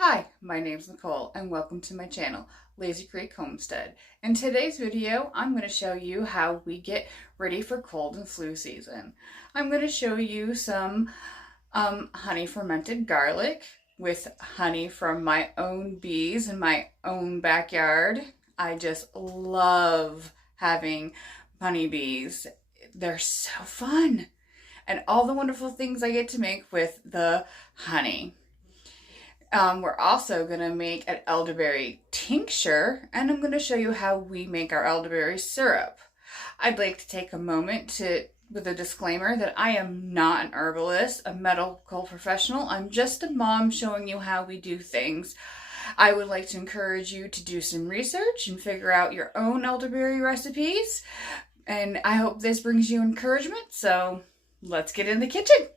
Hi, my name is Nicole and welcome to my channel, Lazy Creek Homestead. In today's video, I'm going to show you how we get ready for cold and flu season. I'm going to show you some honey fermented garlic with honey from my own bees in my own backyard. I just love having honeybees. They're so fun. And all the wonderful things I get to make with the honey. We're also going to make an elderberry tincture, and I'm going to show you how we make our elderberry syrup. I'd like to take a moment with a disclaimer that I am not an herbalist, a medical professional. I'm just a mom showing you how we do things. I would like to encourage you to do some research and figure out your own elderberry recipes. And I hope this brings you encouragement. So let's get in the kitchen.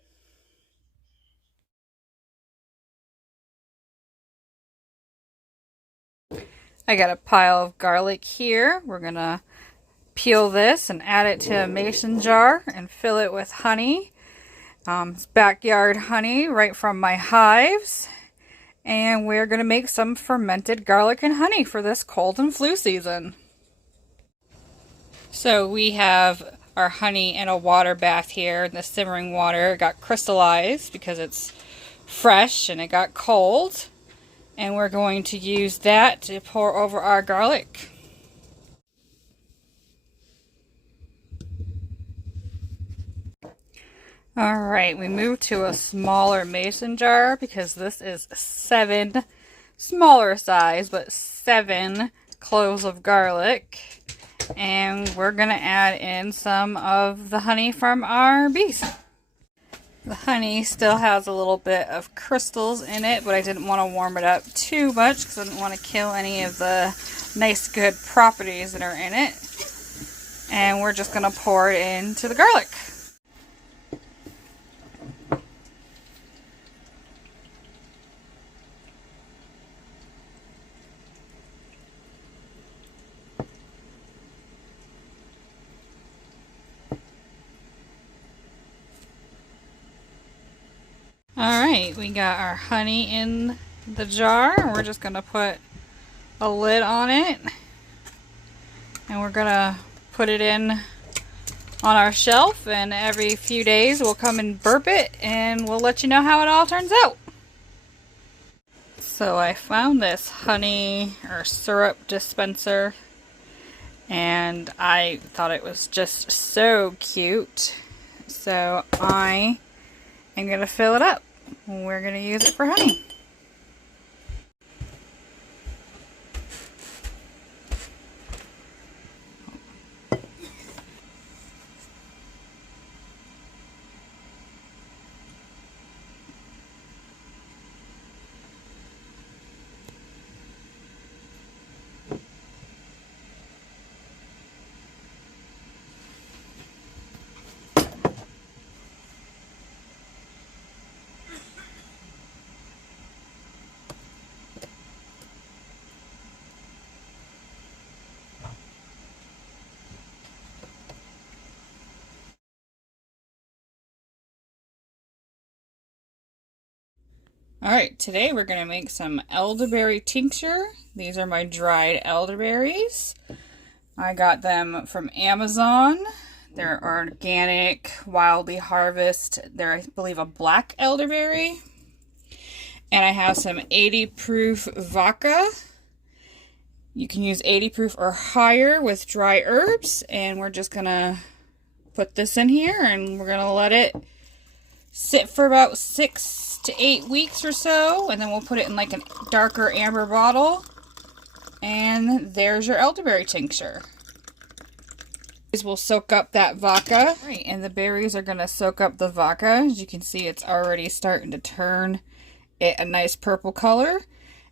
I got a pile of garlic here. We're gonna peel this and add it to a mason jar and fill it with honey. It's backyard honey right from my hives. And we're gonna make some fermented garlic and honey for this cold and flu season. So we have our honey in a water bath here. The simmering water got crystallized because it's fresh and it got cold. And we're going to use that to pour over our garlic. Alright, we moved to a smaller mason jar because this is 7 smaller size, but 7 cloves of garlic. And we're going to add in some of the honey from our bees. The honey still has a little bit of crystals in it, but I didn't want to warm it up too much because I didn't want to kill any of the nice good properties that are in it. And we're just going to pour it into the garlic. Alright, we got our honey in the jar. We're just going to put a lid on it. And we're going to put it in on our shelf. And every few days we'll come and burp it. And we'll let you know how it all turns out. So I found this honey or syrup dispenser. And I thought it was just so cute. So I'm going to fill it up. We're going to use it for honey. Alright, today we're going to make some elderberry tincture. These are my dried elderberries. I got them from Amazon. They're organic, wildly harvested. They're, I believe, a black elderberry. And I have some 80 proof vodka. You can use 80 proof or higher with dry herbs. And we're just going to put this in here and we're going to let it sit for about 6 to 8 weeks or so, and then we'll put it in like a darker amber bottle, and there's your elderberry tincture. These will soak up that vodka, right, and the berries are going to soak up the vodka. As you can see, it's already starting to turn it a nice purple color,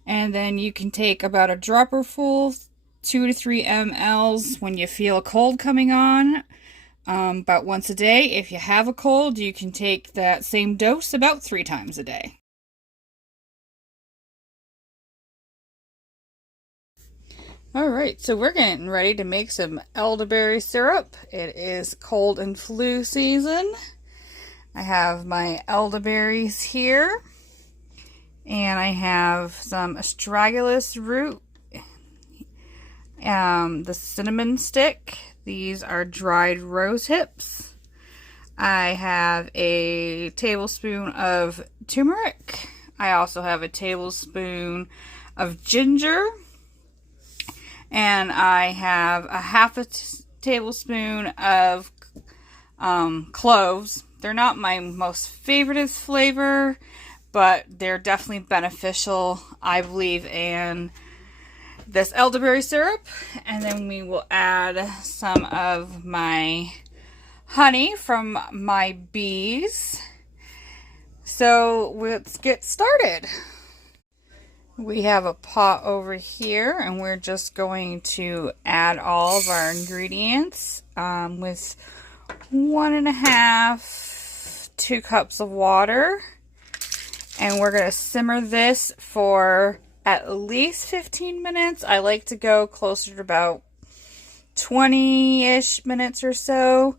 and then you can take about a dropper full, 2 to 3 mLs when you feel a cold coming on. About once a day. If you have a cold, you can take that same dose about 3 times a day. Alright, so we're getting ready to make some elderberry syrup. It is cold and flu season. I have my elderberries here. And I have some astragalus root, the cinnamon stick. These are dried rose hips. I have a tablespoon of turmeric. I also have a tablespoon of ginger. And I have a half a tablespoon of cloves. They're not my most favorite flavor, but they're definitely beneficial, I believe, in this elderberry syrup. And then we will add some of my honey from my bees. So let's get started. We have a pot over here, and we're just going to add all of our ingredients with 1.5 to 2 cups of water. And we're going to simmer this for at least 15 minutes. I like to go closer to about 20-ish minutes or so.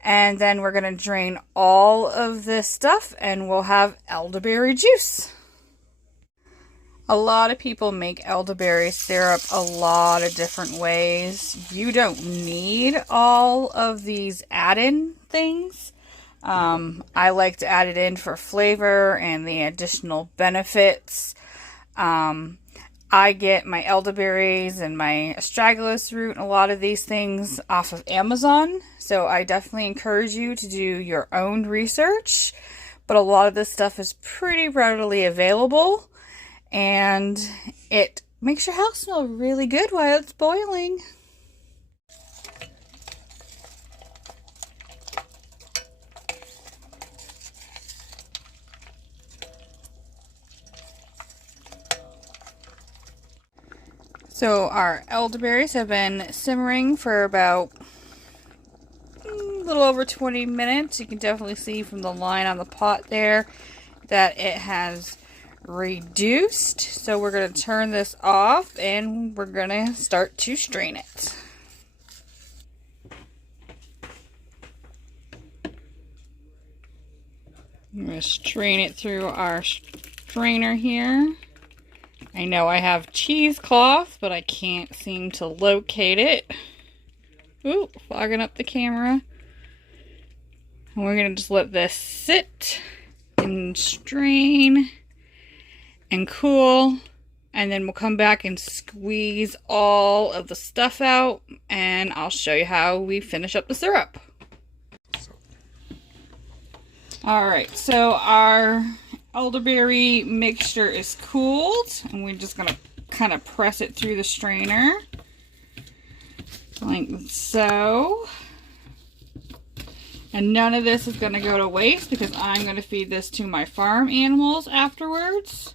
And then we're going to drain all of this stuff and we'll have elderberry juice. A lot of people make elderberry syrup a lot of different ways. You don't need all of these add-in things. I like to add it in for flavor and the additional benefits. I get my elderberries and my astragalus root and a lot of these things off of Amazon. So I definitely encourage you to do your own research. But a lot of this stuff is pretty readily available. And it makes your house smell really good while it's boiling. So our elderberries have been simmering for about a little over 20 minutes. You can definitely see from the line on the pot there that it has reduced. So we're going to turn this off and we're going to start to strain it. I'm going to strain it through our strainer here. I know I have cheesecloth, but I can't seem to locate it. Ooh, fogging up the camera. And we're going to just let this sit and strain and cool, and then we'll come back and squeeze all of the stuff out, and I'll show you how we finish up the syrup. Alright, so our elderberry mixture is cooled, and we're just going to kind of press it through the strainer like so. And none of this is going to go to waste because I'm going to feed this to my farm animals afterwards.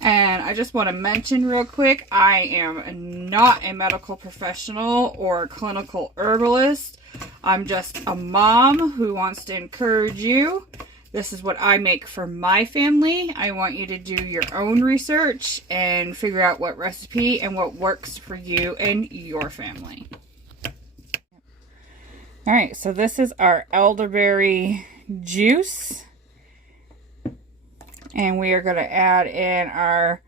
And I just want to mention real quick, I am not a medical professional or a clinical herbalist. I'm just a mom who wants to encourage you. This is what I make for my family. I want you to do your own research and figure out what recipe and what works for you and your family. Alright, so this is our elderberry juice. And we are going to add in our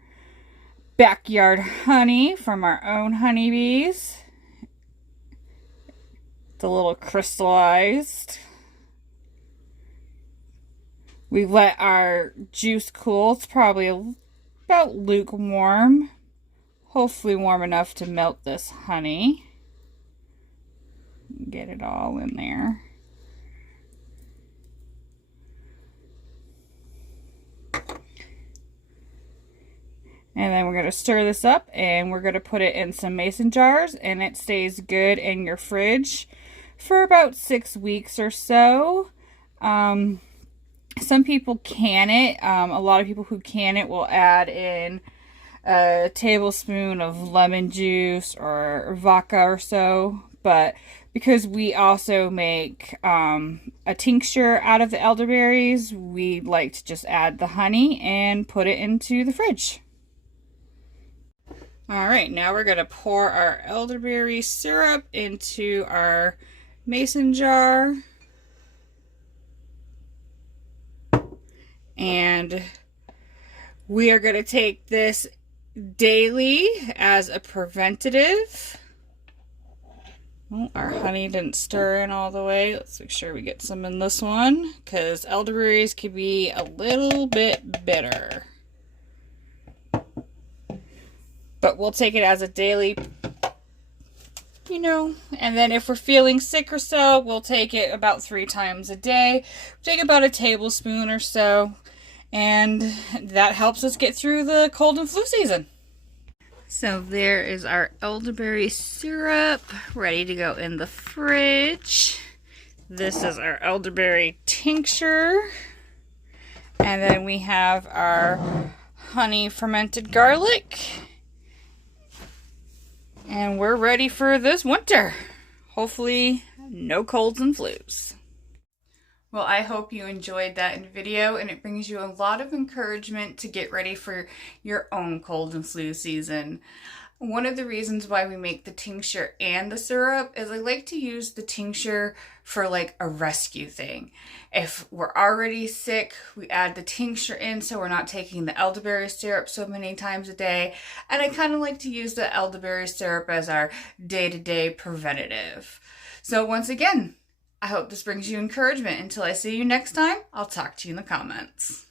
backyard honey from our own honeybees. It's a little crystallized. We let our juice cool. It's probably about lukewarm. Hopefully warm enough to melt this honey. Get it all in there. And then we're going to stir this up and we're going to put it in some mason jars, and it stays good in your fridge for about 6 weeks or so. Some people can it. A lot of people who can it will add in a tablespoon of lemon juice or vodka or so. But because we also make a tincture out of the elderberries, we like to just add the honey and put it into the fridge. Alright, now we're going to pour our elderberry syrup into our mason jar. And We are going to take this daily as a preventative. Oh, our honey didn't stir in all the way. Let's make sure we get some in this one, because elderberries can be a little bit bitter. But we'll take it as a daily, and then if we're feeling sick or so, we'll take it about 3 times a day. Take about a tablespoon or so, and that helps us get through the cold and flu season. So there is our elderberry syrup ready to go in the fridge. This is our elderberry tincture. And then we have our honey fermented garlic. And we're ready for this winter. Hopefully no colds and flus. Well, I hope you enjoyed that video, and it brings you a lot of encouragement to get ready for your own cold and flu season. One of the reasons why we make the tincture and the syrup is I like to use the tincture for like a rescue thing. If we're already sick, we add the tincture in so we're not taking the elderberry syrup so many times a day. And I kind of like to use the elderberry syrup as our day-to-day preventative. So once again, I hope this brings you encouragement. Until I see you next time, I'll talk to you in the comments.